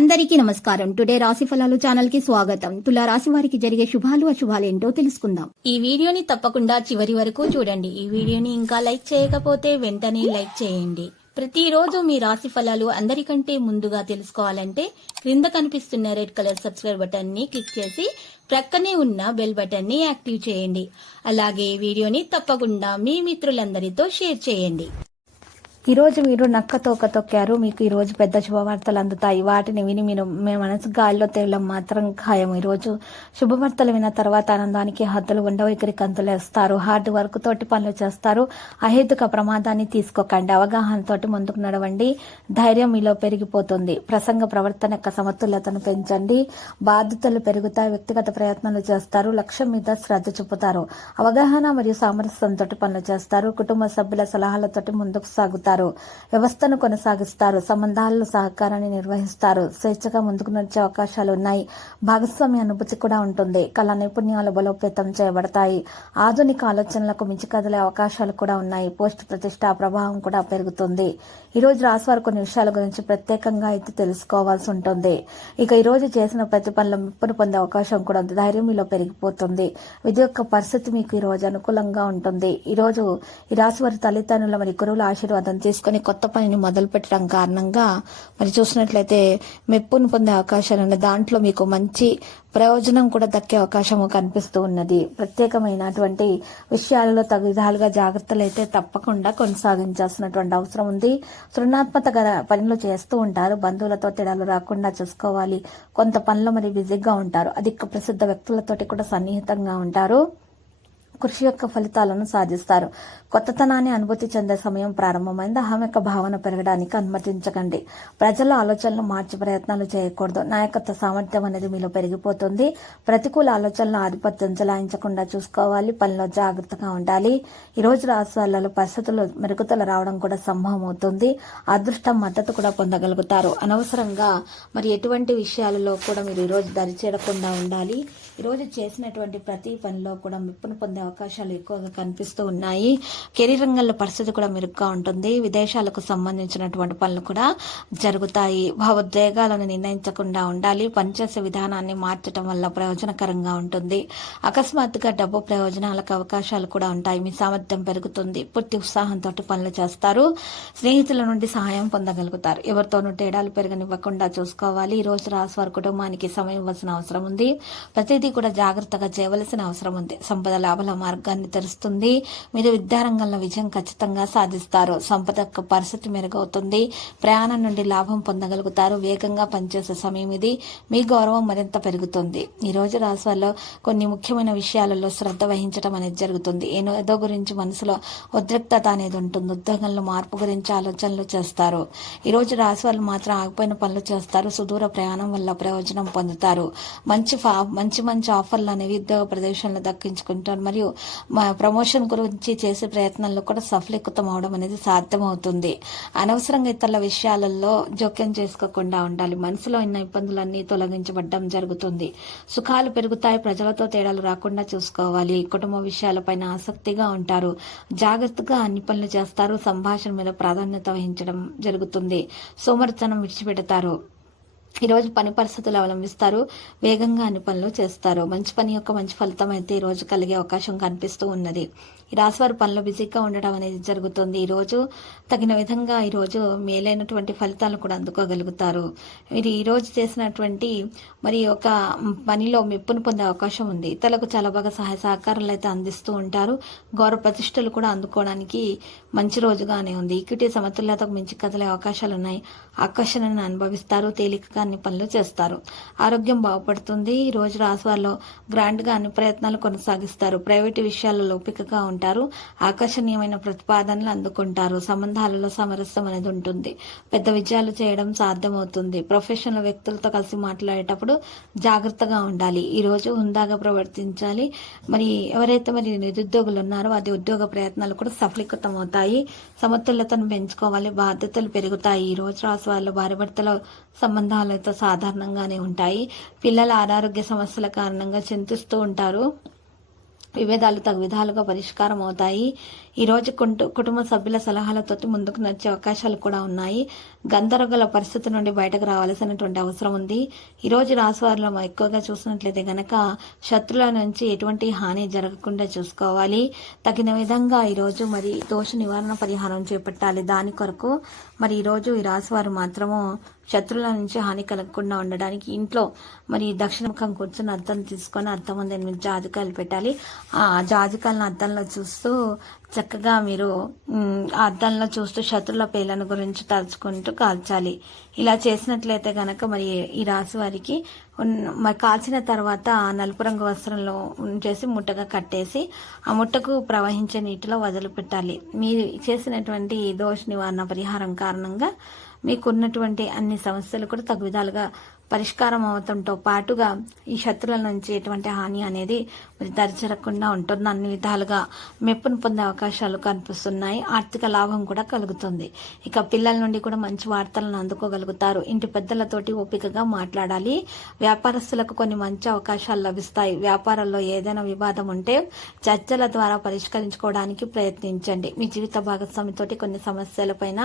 అందరికీ నమస్కారం. టుడే రాశి ఫలాలు ఛానల్ కి స్వాగతం. తులా రాశి వారికి జరిగే శుభాలు అశుభాలు ఏంటో తెలుసుకుందాం. ఈ వీడియోని తప్పకుండా చివరి వరకు చూడండి. ఈ వీడియోని ఇంకా లైక్ చేయకపోతే వెంటనే లైక్ చేయండి. ప్రతిరోజు మీ రాశి ఫలాలు అందరికంటే ముందుగా తెలుసుకోవాలంటే క్రింద కనిపిస్తున్న రెడ్ కలర్ సబ్స్క్రైబ్ బటన్ ని క్లిక్ చేసి ప్రక్కనే ఉన్న బెల్ బటన్ ని యాక్టివ్ చేయండి. అలాగే వీడియోని తప్పకుండా మీ మిత్రులందరితో షేర్ చేయండి. ఈ రోజు మీరు నక్కతోక తొక్కారు. మీకు ఈ రోజు పెద్ద శుభవార్తలు అందుతాయి. వాటిని విని మీరు మీ మనసు గాలిలో తేలడం మాత్రం ఖాయం. ఈ రోజు శుభవార్తలు విన్న తర్వాత ఆనందానికి హద్దులు ఉండవు. ఇక్కడి కంతులేస్తారు. హార్డ్ వర్క్ తోటి పనులు చేస్తారు. అహేతుక ప్రమాదాన్ని తీసుకోకండి. అవగాహనతోటి ముందుకు నడవండి. ధైర్యం మీలో పెరిగిపోతుంది. ప్రసంగ ప్రవర్తన యొక్క సమతుల్యతను పెంచండి. బాధ్యతలు పెరుగుతాయి. వ్యక్తిగత ప్రయత్నాలు చేస్తారు. లక్ష్యం మీద శ్రద్ధ చూపుతారు. అవగాహన మరియు సామరస్యంతో పనులు చేస్తారు. కుటుంబ సభ్యుల సలహాలతోటి ముందుకు సాగుతారు. వ్యవస్థను కొనసాగిస్తారు. సంబంధాలలో సహకారాన్ని నిర్వహిస్తారు. స్వేచ్ఛగా ముందుకు నడిచే అవకాశాలు ఉన్నాయి. భాగస్వామి అనుభూతి కూడా ఉంటుంది. కళా నైపుణ్యాలు బలోపేతం చేయబడతాయి. ఆధునిక ఆలోచనలకు మించి కదిలే అవకాశాలు కూడా ఉన్నాయి. పోస్ట్ ప్రతిష్ట ప్రభావం కూడా పెరుగుతుంది. ఈ రోజు రాశివారు కొన్ని విషయాల గురించి ప్రత్యేకంగా అయితే తెలుసుకోవాల్సి ఉంటుంది. ఇక ఈ రోజు చేసిన ప్రతి పనిలో మెప్పును పొందే అవకాశం కూడా ఉంది. ధైర్యం మీలో పెరిగిపోతుంది. విద్య యొక్క పరిస్థితి మీకు ఈ రోజు అనుకూలంగా ఉంటుంది. ఈ రోజు ఈ రాశివారి తల్లిదండ్రుల మరి గురువుల ఆశీర్వాదం తీసుకుని కొత్త పనిని మొదలు పెట్టడం కారణంగా మరి చూసినట్లయితే మెప్పును పొందే అవకాశాలు ఉన్నాయి. దాంట్లో మీకు మంచి ప్రయోజనం కూడా దక్కే అవకాశము కనిపిస్తూ ఉన్నది. ప్రత్యేకమైనటువంటి విషయాలలో తగు విధాలుగా జాగ్రత్తలు అయితే తప్పకుండా కొనసాగించాల్సినటువంటి అవసరం ఉంది. సృజనాత్మక పనులు చేస్తూ ఉంటారు. బంధువులతో తేడాలు రాకుండా చూసుకోవాలి. కొంత పనులు మరి బిజీగా ఉంటారు. అధిక ప్రసిద్ధ వ్యక్తులతోటి కూడా సన్నిహితంగా ఉంటారు. కృషి యొక్క ఫలితాలను సాధిస్తారు. కొత్తతనాన్ని అనుభూతి చెందే సమయం ప్రారంభమైంది. అహం యొక్క భావన పెరగడానికి అనుమతించకండి. ప్రజల ఆలోచనలు మార్చే ప్రయత్నాలు చేయకూడదు. నాయకత్వ సామర్థ్యం అనేది మీలో పెరిగిపోతుంది. ప్రతికూల ఆలోచనలు ఆధిపత్యం చెలాయించకుండా చూసుకోవాలి. పనిలో జాగ్రత్తగా ఉండాలి. ఈ రోజు రాశివాళ్లలో పరిస్థితుల్లో మెరుగుదల రావడం కూడా సంభవం అవుతుంది. అదృష్టం మద్దతు కూడా పొందగలుగుతారు. అనవసరంగా మరి ఎటువంటి విషయాలలో కూడా మీరు ఈ రోజు దరిచేరకుండా ఉండాలి. ఈ రోజు చేసినటువంటి ప్రతి పనిలో కూడా మెప్పును పొందే అవకాశాలు ఎక్కువగా కనిపిస్తూ ఉన్నాయి. కెరీర్ రంగంలో పరిస్థితి కూడా మెరుగ్గా ఉంటుంది. విదేశాలకు సంబంధించినటువంటి పనులు కూడా జరుగుతాయి. భావోద్వేగాలను నిర్ణయించకుండా ఉండాలి. పనిచేసే విధానాన్ని మార్చడం వల్ల ప్రయోజనకరంగా ఉంటుంది. అకస్మాత్తుగా డబ్బు ప్రయోజనాలకు అవకాశాలు కూడా ఉంటాయి. మీ సామర్థ్యం పెరుగుతుంది. పూర్తి ఉత్సాహంతో పనులు చేస్తారు. స్నేహితుల నుండి సహాయం పొందగలుగుతారు. ఎవరితోనూ తేడాలు పెరగనివ్వకుండా చూసుకోవాలి. ఈ రోజు రాశి వారి కుటుంబానికి సమయం ఇవ్వాల్సిన అవసరం ఉంది. ప్రతిదీ కూడా జాగ్రత్తగా చేయవలసిన అవసరం ఉంది. సంపద లాభాల మార్గాన్ని తెరుస్తుంది. మీరు విద్యారంగంలో విజయం ఖచ్చితంగా సాధిస్తారు. సంపద యొక్క పరిస్థితి మెరుగవుతుంది. ప్రయాణం నుండి లాభం పొందగలుగుతారు. వేగంగా పనిచేసే సమయం ఇది. మీ గౌరవం మరింత పెరుగుతుంది. ఈ రోజు రాశి వారిలో కొన్ని ముఖ్యమైన విషయాలలో శ్రద్ధ వహించడం అనేది జరుగుతుంది. ఏదో గురించి మనసులో ఉద్రిక్తత అనేది ఉంటుంది. ఉద్యోగంలో మార్పు గురించి ఆలోచనలు చేస్తారు. ఈ రోజు రాశి వాళ్ళు మాత్రం ఆగిపోయిన పనులు చేస్తారు. సుదూర ప్రయాణం వల్ల ప్రయోజనం పొందుతారు. మంచి ఆఫర్లు అనేవి ఉద్యోగ ప్రదేశంలో దక్కించుకుంటారు. మరియు ప్రమోషన్ గురించి చేసే ప్రయత్నాల్లో కూడా సఫలీకృతం అవడం అనేది సాధ్యమవుతుంది. అనవసరంగా ఇతరుల విషయాలలో జోక్యం చేసుకోకుండా ఉండాలి. మనసులో ఉన్న ఇబ్బందులన్నీ తొలగించబడడం జరుగుతుంది. సుఖాలు పెరుగుతాయి. ప్రజలతో తేడాలు రాకుండా చూసుకోవాలి. కుటుంబ విషయాలపైన ఆసక్తిగా ఉంటారు. జాగ్రత్తగా అన్ని పనులు చేస్తారు. సంభాషణ మీద ప్రాధాన్యత వహించడం జరుగుతుంది. సోమరితనం విడిచిపెడతారు. ఈ రోజు పని పరిస్థితులు అవలంబిస్తారు. వేగంగా అన్ని పనులు చేస్తారు. మంచి పని యొక్క మంచి ఫలితం అయితే ఈ రోజు కలిగే అవకాశం కనిపిస్తూ ఉన్నది. ఈ రాశివారి పనులు బిజీగా ఉండడం అనేది జరుగుతుంది. ఈ రోజు తగిన విధంగా ఈ రోజు మేలైనటువంటి ఫలితాలు కూడా అందుకోగలుగుతారు. మీరు ఈ రోజు చేసినటువంటి మరి ఒక పనిలో మెప్పును పొందే అవకాశం ఉంది. ఇతరులకు చాలా బాగా సహాయ సహకారాలు అయితే అందిస్తూ ఉంటారు. గౌరవ ప్రతిష్టలు కూడా అందుకోవడానికి మంచి రోజుగానే ఉంది. ఈక్విటీ సమతుల్యతకు మించి కదిలే అవకాశాలు ఉన్నాయి. ఆకర్షణను అనుభవిస్తారు. తేలికగా అన్ని పనులు చేస్తారు. ఆరోగ్యం బాగుపడుతుంది. ఈ రోజు రాశివారిలో గ్రాండ్ గా అన్ని ప్రయత్నాలు కొనసాగిస్తారు. ప్రైవేటు విషయాలలో ఓపికగా ఉంటారు. ఆకర్షణీయమైన ప్రతిపాదనలు అందుకుంటారు. సంబంధాలలో సామరస్యం అనేది ఉంటుంది. పెద్ద విజయాలు చేయడం సాధ్యమవుతుంది. ప్రొఫెషనల్ వ్యక్తులతో కలిసి మాట్లాడేటప్పుడు జాగ్రత్తగా ఉండాలి. ఈ రోజు హుందాగా ప్రవర్తించాలి. మరి ఎవరైతే మరి నిరుద్యోగులు ఉన్నారో అది ఉద్యోగ ప్రయత్నాలు కూడా సఫలీకృతం అవుతాయి. సమతుల్యతను పెంచుకోవాలి. బాధ్యతలు పెరుగుతాయి. ఈ రోజు రాశి వాళ్ళ భార్య భర్తల సంబంధాలు అయితే సాధారణంగానే ఉంటాయి. పిల్లల అనారోగ్య సమస్యల కారణంగా చింతిస్తూ ఉంటారు. విభేదాలు తగు విధాలుగా పరిష్కారం అవుతాయి. ఈరోజు కుటుంబ సభ్యుల సలహాలతో ముందుకు నడిచే అవకాశాలు కూడా ఉన్నాయి. గందరగోళ పరిస్థితి నుండి బయటకు రావాల్సినటువంటి అవసరం ఉంది. ఈరోజు రాశివారిలో ఎక్కువగా చూసినట్లయితే గనక శత్రువుల నుంచి ఎటువంటి హాని జరగకుండా చూసుకోవాలి. తగిన విధంగా ఈరోజు మరి దోష నివారణ పరిహారం చేపట్టాలి. దాని కొరకు మరి ఈరోజు ఈ రాశివారు మాత్రము శత్రువుల నుంచి హాని కలగకుండా ఉండడానికి ఇంట్లో మరి దక్షిణముఖం కూర్చొని అద్దం తీసుకొని అద్దం ముందు 8 జాజికాయలు పెట్టాలి. ఆ జాజికాయలను అద్దంలో చూస్తూ చక్కగా మీరు ఆ అద్దంలో చూస్తూ శత్రువుల పేర్లను గురించి తలుచుకుంటూ కాల్చాలి. ఇలా చేసినట్లయితే గనక మరి ఈ రాశి వారికి మరి కాల్చిన తర్వాత నలుపు రంగు వస్త్రంలో ఉంచేసి ముట్టగా కట్టేసి ఆ ముట్టకు ప్రవహించే నీటిలో వదిలిపెట్టాలి. మీరు చేసినటువంటి దోష నివారణ పరిహారం కారణంగా మీకున్నటువంటి అన్ని సమస్యలు కూడా తగు విధాలుగా పరిష్కారం అవడంతో పాటుగా ఈ శత్రువుల నుంచి ఎటువంటి హాని అనేది మరి దరిచేరకుండా ఉంటుంది. అన్ని విధాలుగా మెప్పును పొందే అవకాశాలు కనిపిస్తున్నాయి. ఆర్థిక లాభం కూడా కలుగుతుంది. ఇక పిల్లల నుండి కూడా మంచి వార్తలను అందుకోగలుగుతారు. ఇంటి పెద్దలతోటి ఓపికగా మాట్లాడాలి. వ్యాపారస్తులకు కొన్ని మంచి అవకాశాలు లభిస్తాయి. వ్యాపారాల్లో ఏదైనా వివాదం ఉంటే చర్చల ద్వారా పరిష్కరించుకోవడానికి ప్రయత్నించండి. మీ జీవిత భాగస్వామితోటి కొన్ని సమస్యలపైన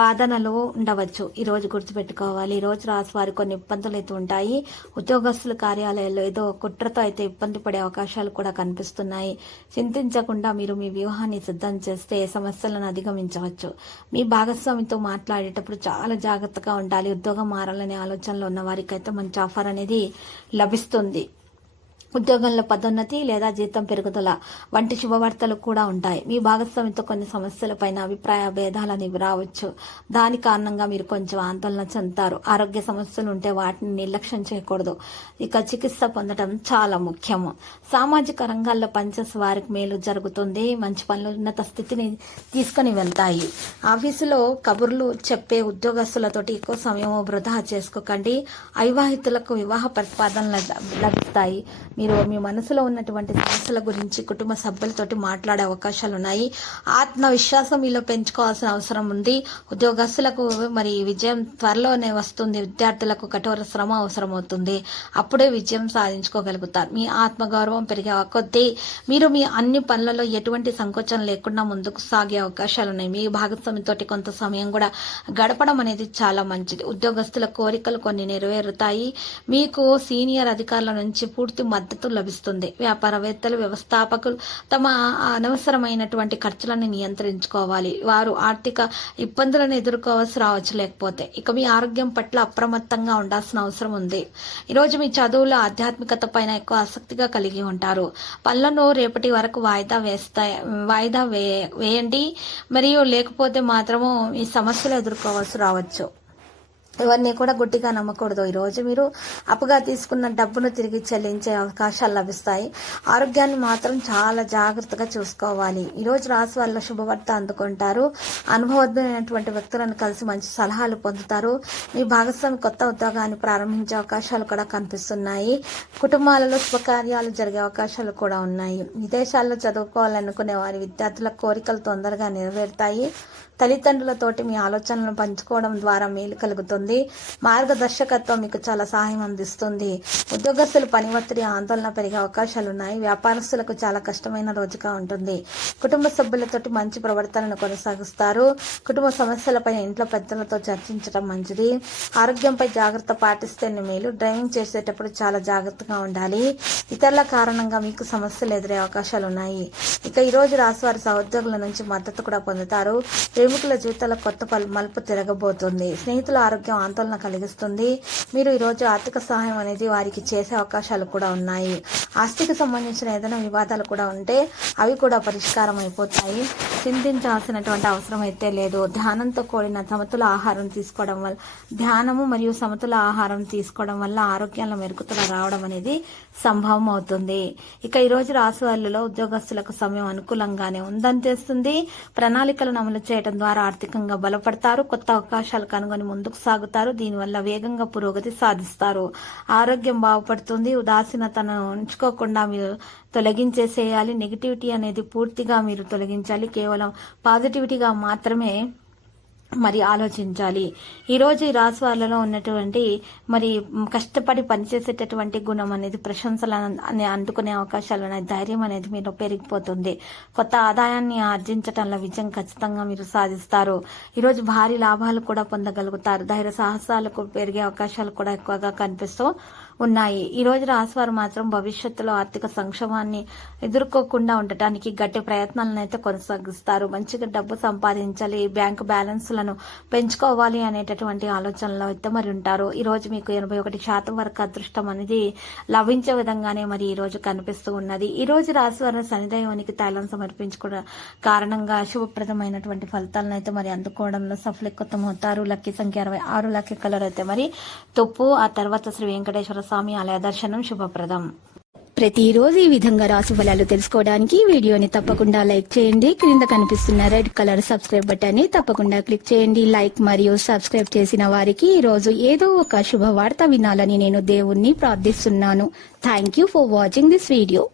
వాదనలు ఉండవచ్చు. ఈ రోజు గుర్తుపెట్టుకోవాలి. ఈ రోజు రాశివారు కొన్ని ఇబ్బందులు అయితే ఉంటాయి. ఉద్యోగస్తుల కార్యాలయాల్లో ఏదో కుట్రతో అయితే ఇబ్బంది పడే అవకాశాలు కూడా కనిపిస్తున్నాయి. చింతించకుండా మీరు మీ వ్యూహాన్ని సిద్ధం చేస్తే సమస్యలను అధిగమించవచ్చు. మీ భాగస్వామితో మాట్లాడేటప్పుడు చాలా జాగ్రత్తగా ఉండాలి. ఉద్యోగం మారాలనే ఆలోచనలో ఉన్న వారికైతే మంచి ఆఫర్ అనేది లభిస్తుంది. ఉద్యోగంలో పదోన్నతి లేదా జీతం పెరుగుదల వంటి శుభవార్తలు కూడా ఉంటాయి. మీ భాగస్వామితో కొన్ని సమస్యలపైన అభిప్రాయ భేదాలు అనేవి రావచ్చు. దాని కారణంగా మీరు కొంచెం ఆందోళన చెందుతారు. ఆరోగ్య సమస్యలు ఉంటే వాటిని నిర్లక్ష్యం చేయకూడదు. ఇక చికిత్స పొందడం చాలా ముఖ్యము. సామాజిక రంగాల్లో పనిచేసే వారికి మేలు జరుగుతుంది. మంచి పనులు ఉన్నత స్థితిని తీసుకుని వెళ్తాయి. ఆఫీసులో కబుర్లు చెప్పే ఉద్యోగస్తులతోటి ఎక్కువ సమయం వృధా చేసుకోకండి. అవివాహితులకు వివాహ ప్రతిపాదనలు లభిస్తాయి. మీరు మీ మనసులో ఉన్నటువంటి సమస్యల గురించి కుటుంబ సభ్యులతోటి మాట్లాడే అవకాశాలు ఉన్నాయి. ఆత్మవిశ్వాసం మీలో పెంచుకోవాల్సిన అవసరం ఉంది. ఉద్యోగస్తులకు మరి విజయం త్వరలోనే వస్తుంది. విద్యార్థులకు కఠోర శ్రమ అవసరం అవుతుంది. అప్పుడే విజయం సాధించుకోగలుగుతారు. మీ ఆత్మగౌరవం పెరిగే కొద్దీ మీరు మీ అన్ని పనులలో ఎటువంటి సంకోచం లేకుండా ముందుకు సాగే అవకాశాలు ఉన్నాయి. మీ భాగస్వామితోటి కొంత సమయం కూడా గడపడం అనేది చాలా మంచిది. ఉద్యోగస్తుల కోరికలు కొన్ని నెరవేరుతాయి. మీకు సీనియర్ అధికారుల నుంచి పూర్తి మద్దతు లభిస్తుంది. వ్యాపారవేత్తలు వ్యవస్థాపకులు తమ అనవసరమైనటువంటి ఖర్చులను నియంత్రించుకోవాలి. వారు ఆర్థిక ఇబ్బందులను ఎదుర్కోవాల్సి రావచ్చు. లేకపోతే ఇక మీ ఆరోగ్యం పట్ల అప్రమత్తంగా ఉండాల్సిన అవసరం ఉంది. ఈరోజు మీ చదువులో ఆధ్యాత్మికత పైన ఎక్కువ ఆసక్తిగా కలిగి ఉంటారు. పనులను రేపటి వరకు వాయిదా వేయండి. మరియు లేకపోతే మాత్రము ఈ సమస్యలు ఎదుర్కోవాల్సి రావచ్చు. ఇవన్నీ కూడా గుడ్డిగా నమ్మకూడదు. ఈరోజు మీరు అప్పుగా తీసుకున్న డబ్బును తిరిగి చెల్లించే అవకాశాలు లభిస్తాయి. ఆరోగ్యాన్ని మాత్రం చాలా జాగ్రత్తగా చూసుకోవాలి. ఈరోజు రాశి వాళ్ళ శుభవార్త అందుకుంటారు. అనుభవజ్ఞమైనటువంటి వ్యక్తులను కలిసి మంచి సలహాలు పొందుతారు. మీ భాగస్వామి కొత్త ఉద్యోగాన్ని ప్రారంభించే అవకాశాలు కూడా కనిపిస్తున్నాయి. కుటుంబాలలో శుభకార్యాలు జరిగే అవకాశాలు కూడా ఉన్నాయి. విదేశాల్లో చదువుకోవాలనుకునే వారి విద్యార్థుల కోరికలు తొందరగా నెరవేరుతాయి. తల్లిదండ్రులతోటి మీ ఆలోచనలను పంచుకోవడం ద్వారా మేలు కలుగుతుంది. మార్గదర్శకత్వం మీకు చాలా సహాయం అందిస్తుంది. ఉద్యోగస్తులు పని ఒత్తిడి ఆందోళన పెరిగే అవకాశాలు ఉన్నాయి. వ్యాపారస్తులకు చాలా కష్టమైన రోజుగా ఉంటుంది. కుటుంబ సభ్యులతోటి మంచి ప్రవర్తనను కొనసాగిస్తారు. కుటుంబ సమస్యలపై ఇంట్లో పెద్దలతో చర్చించడం మంచిది. ఆరోగ్యంపై జాగ్రత్త పాటిస్తేనే మేలు. డ్రైవింగ్ చేసేటప్పుడు చాలా జాగ్రత్తగా ఉండాలి. ఇతరుల కారణంగా మీకు సమస్యలు ఎదురే అవకాశాలు ఉన్నాయి. ఇక ఈరోజు రాశివారి సహోద్యోగుల నుంచి మద్దతు కూడా పొందుతారు. ప్రేమికుల జీవితాల కొత్త మలుపు తిరగబోతుంది. స్నేహితుల ఆరోగ్యం ఆందోళన కలిగిస్తుంది. మీరు ఈరోజు ఆర్థిక సహాయం అనేది వారికి చేసే అవకాశాలు కూడా ఉన్నాయి. ఆస్తికి సంబంధించిన ఏదైనా వివాదాలు కూడా ఉంటే అవి కూడా పరిష్కారం అయిపోతాయి. చింతించాల్సినటువంటి అవసరం అయితే లేదు. ధ్యానంతో కూడిన సమతుల ఆహారం తీసుకోవడం వల్ల ధ్యానము మరియు సమతుల ఆహారం తీసుకోవడం వల్ల ఆరోగ్యంలో మెరుగుదల రావడం అనేది సంభవం అవుతుంది. ఇక ఈరోజు రాశి వాళ్ళలో ఉద్యోగస్తులకు సమయం అనుకూలంగానే ఉందని తెస్తుంది. ప్రణాళికలను అమలు చేయడం ద్వారా ఆర్థికంగా బలపడతారు. కొత్త అవకాశాలు కనుగొని ముందుకు సాగుతారు. దీనివల్ల వేగంగా పురోగతి సాధిస్తారు. ఆరోగ్యం బాగుపడుతుంది. ఉదాసీనతను ఉంచుకోకుండా మీరు తొలగించేసేయాలి. నెగిటివిటీ అనేది పూర్తిగా మీరు తొలగించాలి. కేవలం పాజిటివిటీగా మాత్రమే మరి ఆలోచించాలి. ఈరోజు ఈ రాశి వాళ్ళలో ఉన్నటువంటి మరి కష్టపడి పనిచేసేటటువంటి గుణం అనేది ప్రశంసలను అందుకునే అవకాశాలు ఉన్నాయి. ధైర్యం అనేది మీలో పెరిగిపోతుంది. కొత్త ఆదాయాన్ని ఆర్జించడంలో విజయం ఖచ్చితంగా మీరు సాధిస్తారు. ఈరోజు భారీ లాభాలు కూడా పొందగలుగుతారు. ధైర్య సాహసాలకు పెరిగే అవకాశాలు కూడా ఎక్కువగా కనిపిస్తూ ఉన్నాయి. ఈ రోజు రాశివారు మాత్రం భవిష్యత్తులో ఆర్థిక సంక్షోభాన్ని ఎదుర్కోకుండా ఉండటానికి గట్టి ప్రయత్నాలను అయితే కొనసాగిస్తారు. మంచిగా డబ్బు సంపాదించాలి, బ్యాంకు బ్యాలెన్స్లను పెంచుకోవాలి అనేటటువంటి ఆలోచనలో అయితే మరి ఉంటారు. ఈ రోజు మీకు 81% వరకు అదృష్టం అనేది లభించే విధంగానే మరి ఈ రోజు కనిపిస్తూ ఉన్నది. ఈ రోజు రాశివారు శనిదైవానికి తైలం సమర్పించుకోవడం కారణంగా శుభప్రదమైనటువంటి ఫలితాలను అయితే మరి అందుకోవడంలో సఫలీకృతమవుతారు. లక్కీ సంఖ్య 66, లక్కీ కలర్ అయితే మరి తుప్పు. ఆ తర్వాత శ్రీ వెంకటేశ్వర స్వామి ఆలయ దర్శనం శుభప్రదం. ప్రతిరోజు ఈ విధంగా రాశి ఫలాలు తెలుసుకోవడానికి వీడియోని తప్పకుండా లైక్ చేయండి. క్రింద కనిపిస్తున్న రెడ్ కలర్ సబ్స్క్రైబ్ బటన్ ని తప్పకుండా క్లిక్ చేయండి. లైక్ మరియు సబ్స్క్రైబ్ చేసిన వారికి ఈ రోజు ఏదో ఒక శుభవార్త వినాలని నేను దేవుణ్ణి ప్రార్థిస్తున్నాను. Thank you for watching this video.